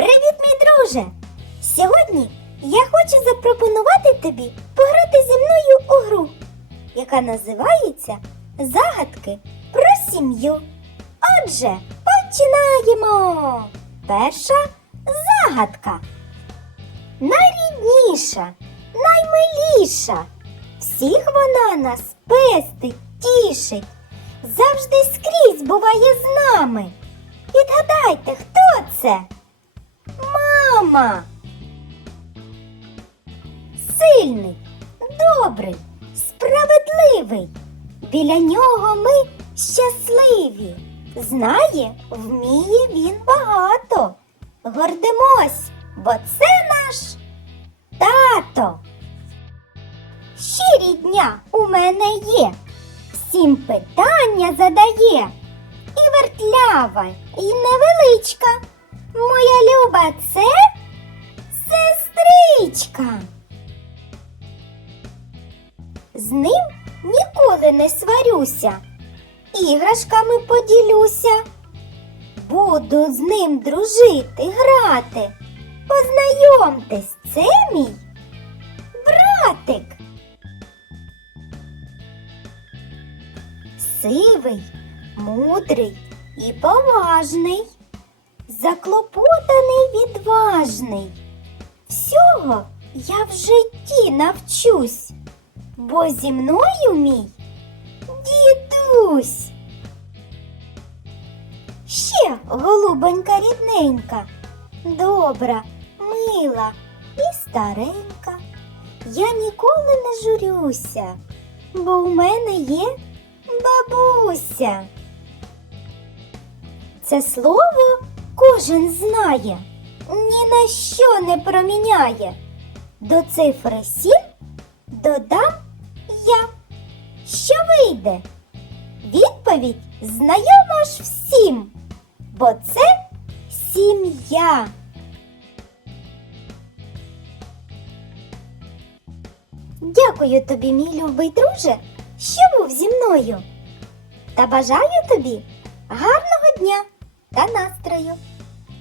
Привіт, мій друже! Сьогодні я хочу запропонувати тобі пограти зі мною у гру, яка називається Загадки про сім'ю. Отже, починаємо! Перша загадка. Найрідніша, наймиліша. Всіх вона нас пестить, тішить, завжди скрізь буває з нами. Відгадайте, хто це? Мама. Сильний, добрий, справедливий. Біля нього ми щасливі. Знає, вміє він багато. Гордимось, бо це наш тато. Ще рідня у мене є. Всім питання задає. І вертлява, і невеличка. Моя люба це сестричка. З ним ніколи не сварюся, іграшками поділюся. Буду з ним дружити, грати. Познайомтесь, це мій братик. Сивий, мудрий і поважний, заклопотаний, відважний. Всього я в житті навчусь, бо зі мною мій дідусь. Ще голубонька рідненька, добра, мила і старенька. Я ніколи не журюся, бо у мене є бабуся. Це слово кожен знає, ні на що не проміняє. До цифри сім додам я. Що вийде? Відповідь знайома ж всім, бо це сім'я. Дякую тобі, мій любий друже, що був зі мною. Та бажаю тобі гарного дня та настрою.